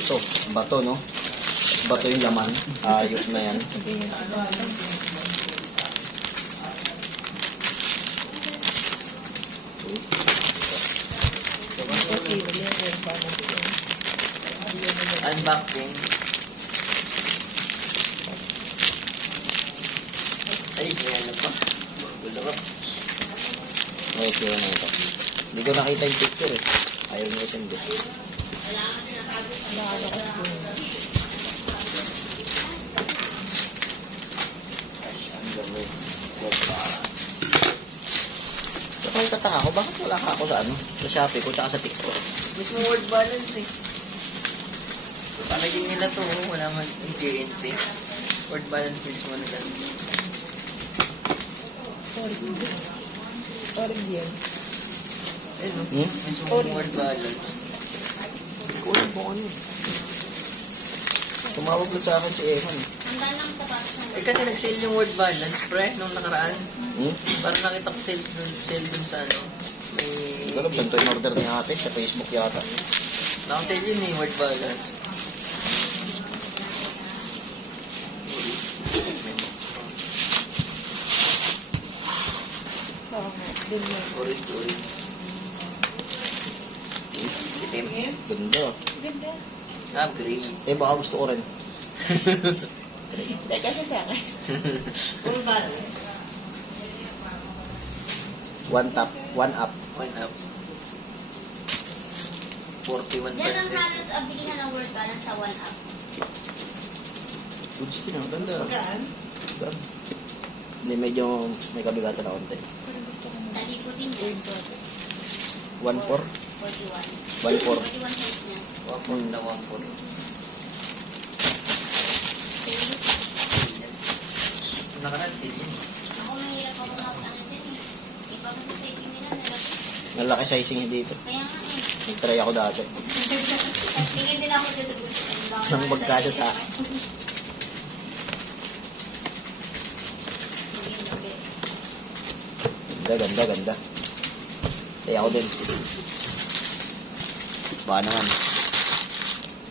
Ito, bato, no? Bato yung laman. Ayos na yan. Unboxing. Ay, may alam pa. Gulo ko. Okay na ito. Hindi ko nakita yung picture eh. Ayaw nyo send eh. Saka nagtataka ko, bakit wala ka ako sa ano? Sa Shopee ko, tsaka sa TikTok. Mismo word balance eh. Palagay nila to, wala man yung JNT. Word balance mismo na lang. Origin. Ayun, no? Hmm? Mismo word balance. Kulang po ano eh. Tumawag lang sa akin si Evan. Eh kasi nag-sale yung word balance, pre, nung nakaraan. Hmm? Parang nakita ko sale dun sa ano. May... Ganun, ganito yung order ni ate sa Facebook yata. Nakasale yun eh, word balance. Urid. Itim. Ganda. Green. Eh, baka gusto ko rin. Teka sa akin. One tap, one up. One up. 41 Yan ang pesos. halos abilihan ng word balance sa 1 up. Goods din ah, ganda. Ganda. Hindi, medyo may kabigatan na konti. Sa likod din yan. 1.4? 41. 1.4. 41 size niya. 1 na 1 Nakaraan sale yun. Ako mahirap ako mag-ano din eh. Iba kasi sizing nila nalaki. Nalaki sizing dito. Kaya nga eh. Nag-try ako dati. Tingin din ako dito. Nang magkasya sa akin. Ganda. Eh, ako din. Baka naman.